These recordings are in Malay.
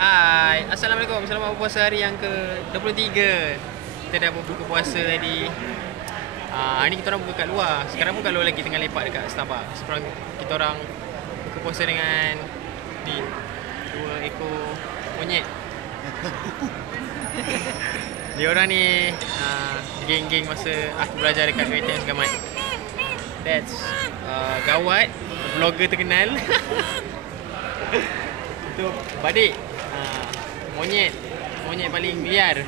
Hai, Assalamualaikum. Selamat berpuasa hari yang ke-23. Kita dah berbuka puasa tadi. Hari ni kita orang buka kat luar. Sekarang pun kat luar lagi tengah lepak dekat Starbucks. Sekarang kita orang buka puasa dengan di 2 ekor monyet. Dia orang ni geng-geng masa aku belajar dekat UiTM Segamat. That's Gawat, vlogger terkenal. Itu Badik, monyet paling liar.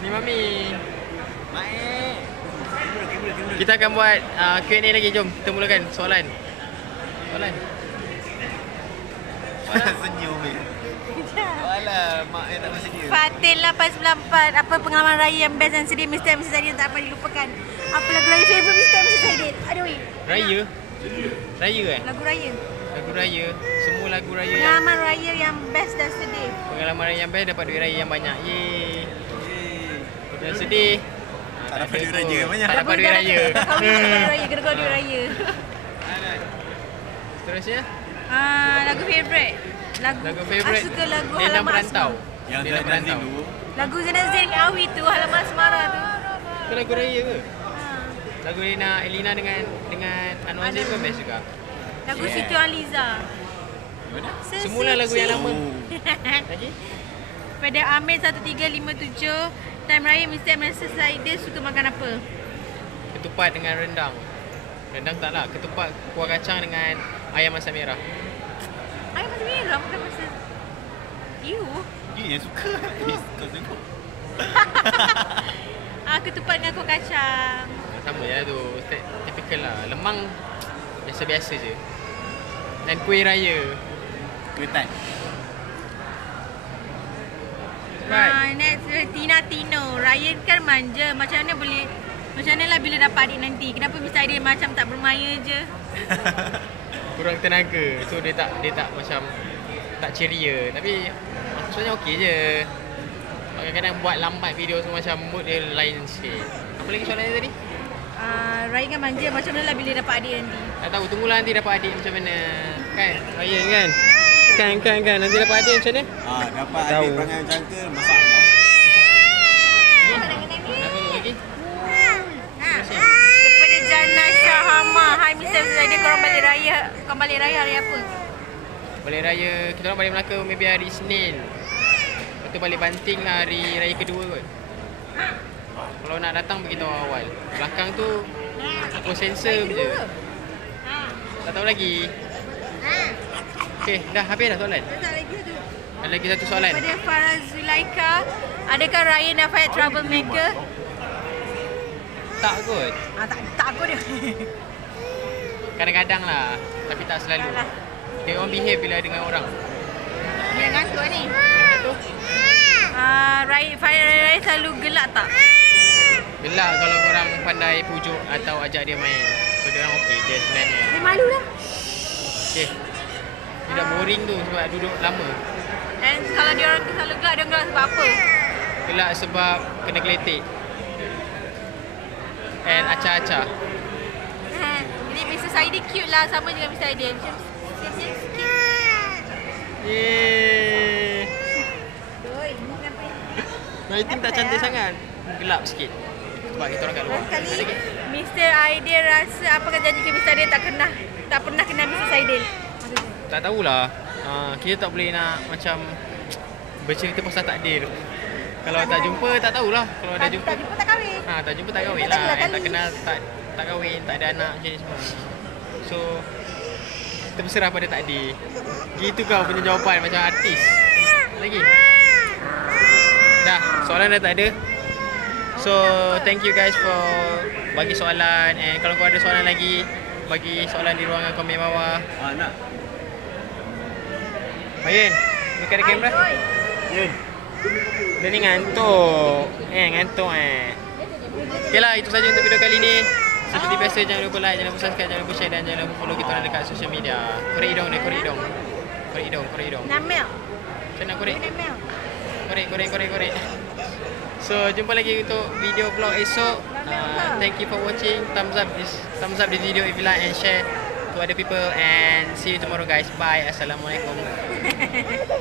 Ni Mami. Baik. Kita akan buat Q&A lagi. Jom kita mulakan soalan. Senyum ni. Alah, mak tak bersedia. Fatin 894. Apa pengalaman raya yang best dan sedih Mr. Mrs. Zaidin tak dapat dilupakan? Apa lagu raya favourite Mr. Mrs. Zaidin? Aduh. Raya? Raya Lagu raya. Lagu raya. Semua lagu raya yang Pengalaman raya yang best dan sedih. pengalaman raya yang best dapat duit raya yang banyak. Yeay. Yang sedih Tak dapat duit raya yang banyak. Tak dapat duit raya. Tak kahwin tak dapat duit raya. Kena kau duit raya. Seterusnya Lagu favourite. lagu favourite. Aku suka lagu Lenang Halaman Perantau. Asmara. Yang Lenang Zainal Perantau. dulu. Lagu Zainal Zain Awi tu, Halaman Asmara tu. Itu lagu raya ke? Ha. Lagu Elina dengan Anwar Zain pun best juga. Lagu Yeah. Siti Aliza. Mana? Semula lagu yang lama. Oh. Lagi? Pada Amir 1357, time raya Mr. and Mrs. Zaidin suka makan apa? Ketupat dengan rendang. Rendang tak lah. Ketupat kuah kacang dengan ayam masak merah. Ayam masih merah bukan masa. You. You yang suka. Kau tengok. Ketupat dengan kuah kacang. Sama je lah tu. Typical lah. Lemang biasa-biasa je. Dan kuih raya. Ketan. Right. Next Tina Tino. Ryan kan manja. Macam mana lah bila dapat adik nanti? Kenapa Mr. Aidil macam tak bermaya je? Kurang tenaga. So dia tak macam tak ceria. Tapi sebenarnya okey je. Kadang-kadang buat lambat video tu macam mood dia lain sikit. Apa lagi soalan dia tadi? Ryan kan manja. Macam mana lah bila dapat adik nanti? Tak tahu, tunggulah nanti dapat adik macam mana. Kan? Ryan kan? Kan. Nanti dapat adik macam mana? Dapat Tahu. adik perangai macam ke, masak kau. Apa lagi? Daripada Jana Syahama. Hai Mr. Zaidin, korang balik raya. Korang balik raya hari apa? Balik raya, kita orang balik Melaka maybe hari Isnin. Lepas tu balik Banting lah hari raya kedua kot. Kalau nak datang beritahu awal. Belakang tu aku sensor je. Tak tahu lagi. Okey, dah habis dah soalan. Tak lagi tu. Ada lagi satu soalan. Pada Farah Zulaika, adakah Ryan dan Fayed troublemaker? Tak kot. Tak aku dia. Kadang-kadang lah. Tapi tak selalu. Tak lah. Dia orang behave bila dengan orang. Dia ngantuk ni. Macam tu. Ryan selalu gelak tak? Gelak kalau korang pandai pujuk atau ajak dia main. So dia orang okey je sebenarnya. Dia malu dah. Okey. Dia dah boring tu sebab duduk lama. Dan kalau dia orang selalu gelak, dia gelak sebab apa? Gelak sebab kena geletek. And acah-acah. Jadi Mr. Zaidin cute lah, sama dengan Mr. Zaidin. Macam sikit. Yeay. Oi, ni kenapa? Lighting tak cantik sangat. Gelap sikit. Sebab kita orang kat luar. Kali Ada lagi? Mr. Aidil rasa apakah janji ke Mr. Aidil tak pernah kenal Mr. Zaidin? Tak tahulah. Kita tak boleh nak macam bercerita pasal takdir. Kalau tak jumpa tak tahulah. Kalau dah jumpa Tak jumpa tak kahwin. tak jumpa tak kahwin Tak lah. kenal Yang tak kali. kenal tak kahwin, tak ada anak macam ni semua. So kita berserah pada takdir. Gitu kau punya jawapan macam artis. Lagi. Dah, soalan dah tak ada. So thank you guys for bagi soalan, and kalau kau ada soalan lagi, bagi soalan di ruangan komen bawah. Nak. Mayin, buka ada kamera. Yun. Dia ni ngantuk. Ngantuk. Okay lah, itu saja untuk video kali ni. Seperti biasa, jangan lupa like, jangan lupa subscribe, jangan lupa share, dan jangan lupa follow kita orang dekat social media. Korek hidung ni, korek hidung. Korek hidung. Namel. Macam nak korek? Namel. Korek. So, jumpa lagi untuk video vlog esok. Thank you for watching. Thumbs up this video if you like, and share to other people, and see you tomorrow guys. Bye. Assalamualaikum.